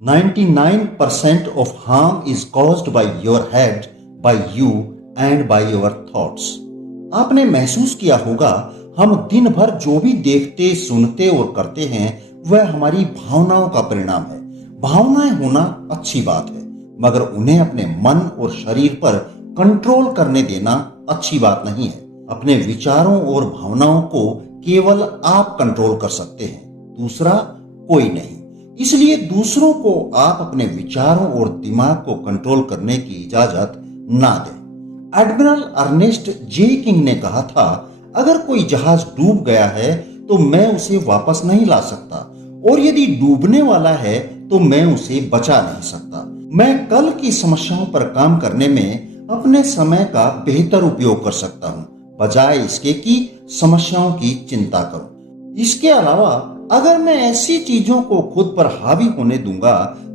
99% of harm is caused by your head, by you and by your thoughts. आपने महसूस किया होगा हम दिन भर जो भी देखते, सुनते और करते हैं वह हमारी भावनाओं का परिणाम है। भावनाएं होना अच्छी बात है, मगर उन्हें अपने मन और शरीर पर कंट्रोल करने देना अच्छी बात नहीं है। अपने विचारों और भावनाओं को केवल आप कंट्रोल कर सकते हैं, दूसरा कोई नहीं। इसलिए दूसरों को आप अपने विचारों और दिमाग को कंट्रोल करने की इजाजत ना दें। एडमिरल अर्नेस्ट जे किंग ने कहा था, अगर कोई जहाज डूब गया है तो मैं उसे वापस नहीं ला सकता, और यदि डूबने वाला है तो मैं उसे बचा नहीं सकता। मैं कल की समस्याओं पर काम करने में अपने समय का बेहतर उपयोग कर सकता हूं, बजाय इसके कि समस्याओं की चिंता करूं। इसके अलावा अगर मैं ऐसी चीजों को खुद पर हावी होने दूंगा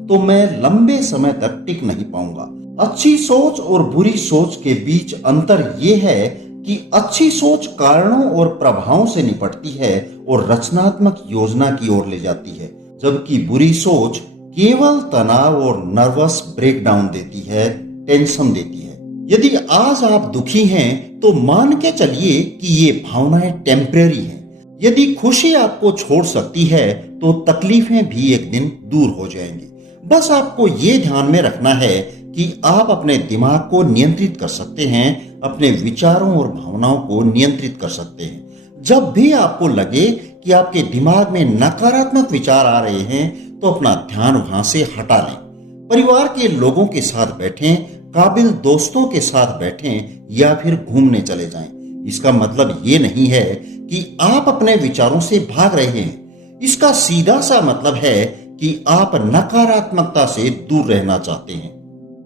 तो मैं लंबे समय तक टिक नहीं पाऊंगा। अच्छी सोच और बुरी सोच के बीच अंतर यह है कि अच्छी सोच कारणों और प्रभावों से निपटती है और रचनात्मक योजना की ओर ले जाती है, जबकि बुरी सोच केवल तनाव और नर्वस ब्रेकडाउन देती है, टेंशन देती है। यदि आज आप दुखी हैं तो मान के चलिए कि ये भावनाएं टेम्परेरी हैं। यदि खुशी आपको छोड़ सकती है तो तकलीफें भी एक दिन दूर हो जाएंगी। बस आपको ये ध्यान में रखना है कि आप अपने दिमाग को नियंत्रित कर सकते हैं, अपने विचारों और भावनाओं को नियंत्रित कर सकते हैं। जब भी आपको लगे कि आपके दिमाग में नकारात्मक विचार आ रहे हैं तो अपना ध्यान वहां से हटा लें। परिवार के लोगों के साथ बैठें, काबिल दोस्तों के साथ बैठें या फिर घूमने चले जाएं। इसका मतलब ये नहीं है कि आप अपने विचारों से भाग रहे हैं। इसका सीधा सा मतलब है कि आप नकारात्मकता से दूर रहना चाहते हैं।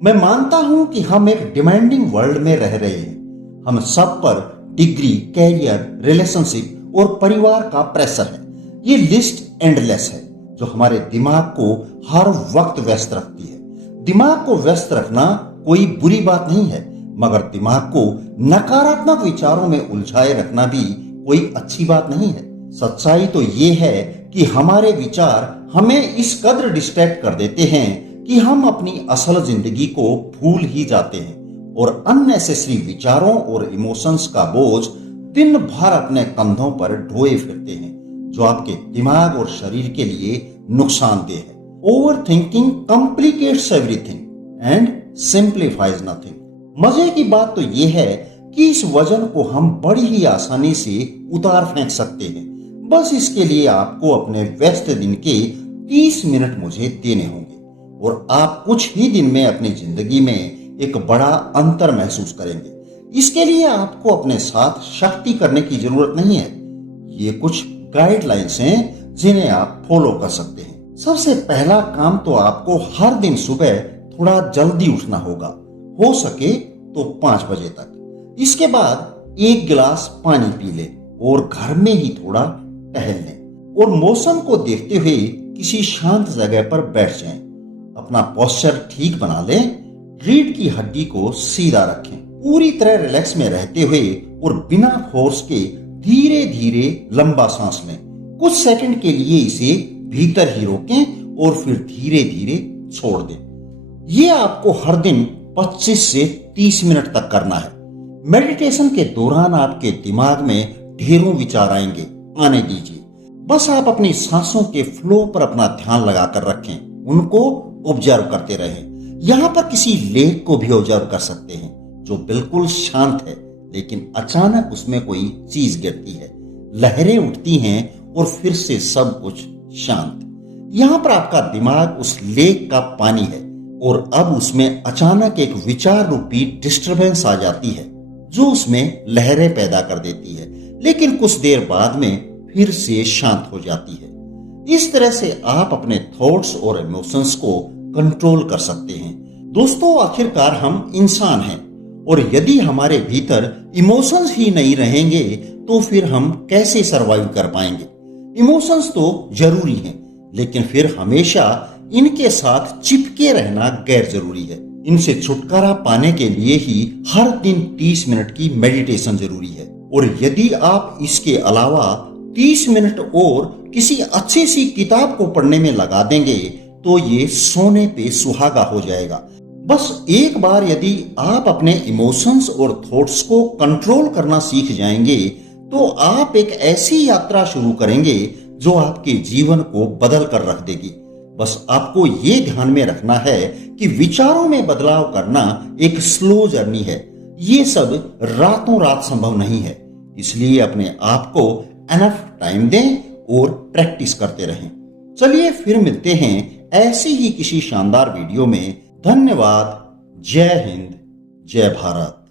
मैं मानता हूं कि हम एक डिमांडिंग वर्ल्ड में रह रहे हैं। हम सब पर डिग्री, कैरियर, रिलेशनशिप और परिवार का प्रेशर है। ये लिस्ट एंडलेस है जो हमारे दिमाग को हर वक्त व्यस्त रखती है। दिमाग को व्यस्त रखना कोई बुरी बात नहीं है, मगर दिमाग को नकारात्मक विचारों में उलझाए रखना भी कोई अच्छी बात नहीं है। सच्चाई तो ये है कि हमारे विचार हमें इस कदर डिस्ट्रैक्ट कर देते हैं कि हम अपनी असल जिंदगी को भूल ही जाते हैं और अननेसेसरी विचारों और इमोशंस का बोझ दिन भर अपने कंधों पर ढोए फिरते हैं, जो आपके दिमाग और शरीर के लिए नुकसानदेह है। Over thinking complicates everything and simplifies nothing. मजे की बात तो यह है कि इस वजन को हम बड़ी ही आसानी से उतार फेंक सकते हैं। बस इसके लिए आपको अपने व्यस्त दिन के 30 मिनट मुझे देने होंगे और आप कुछ ही दिन में अपनी जिंदगी में एक बड़ा अंतर महसूस करेंगे। इसके लिए आपको अपने साथ शक्ति करने की जरूरत नहीं है। ये कुछ गाइडलाइंस हैं जिन्हें आप फॉलो कर सकते हैं। सबसे पहला काम तो आपको हर दिन सुबह थोड़ा जल्दी उठना होगा, हो सके तो 5 बजे तक। इसके बाद 1 गिलास पानी पी लें और घर में ही थोड़ा टहल लें और मौसम को देखते हुए किसी शांत जगह पर बैठ जाएं। अपना पोस्चर ठीक बना लें, रीढ़ की हड्डी को सीधा रखें, पूरी तरह रिलैक्स में रहते हुए और बिना फोर्स के धीरे धीरे लंबा सांस लें। कुछ सेकंड के लिए इसे भीतर ही रोकें और फिर धीरे धीरे छोड़ दें। ये आपको हर दिन 25 से 30 मिनट तक करना है। मेडिटेशन के दौरान आपके दिमाग में ढेरों विचार आएंगे, आने दीजिए। बस आप अपनी सांसों के फ्लो पर अपना ध्यान लगाकर रखें, उनको ऑब्जर्व करते रहें। यहाँ पर किसी लेक को भी ऑब्जर्व कर सकते हैं जो बिल्कुल शांत है, लेकिन अचानक उसमें कोई चीज गिरती है, लहरें उठती हैं और फिर से सब कुछ शांत। यहाँ पर आपका दिमाग उस लेक का पानी है और अब उसमें अचानक एक विचार रूपी डिस्टरबेंस आ जाती है जो उसमें लहरें पैदा कर देती है, लेकिन कुछ देर बाद में फिर से शांत हो जाती है। इस तरह से आप अपने थॉट्स और इमोशंस को कंट्रोल कर सकते हैं। दोस्तों, आखिरकार हम इंसान हैं और यदि हमारे भीतर इमोशंस ही नहीं रहेंगे तो फिर हम कैसे सरवाइव कर पाएंगे। इमोशंस तो जरूरी हैं, लेकिन फिर हमेशा इनके साथ चिपके रहना गैर जरूरी है। इनसे छुटकारा पाने के लिए ही हर दिन 30 मिनट की मेडिटेशन जरूरी है। और यदि आप इसके अलावा 30 मिनट और किसी अच्छी सी किताब को पढ़ने में लगा देंगे तो ये सोने पे सुहागा हो जाएगा। बस एक बार यदि आप अपने इमोशंस और थॉट्स को कंट्रोल करना सीख जाएंगे तो आप एक ऐसी यात्रा शुरू करेंगे जो आपके जीवन को बदल कर रख देगी। बस आपको ये ध्यान में रखना है कि विचारों में बदलाव करना एक स्लो जर्नी है। ये सब रातों रात संभव नहीं है, इसलिए अपने आप को एनफ टाइम दें और प्रैक्टिस करते रहें। चलिए फिर मिलते हैं ऐसी ही किसी शानदार वीडियो में। धन्यवाद। जय हिंद, जय भारत।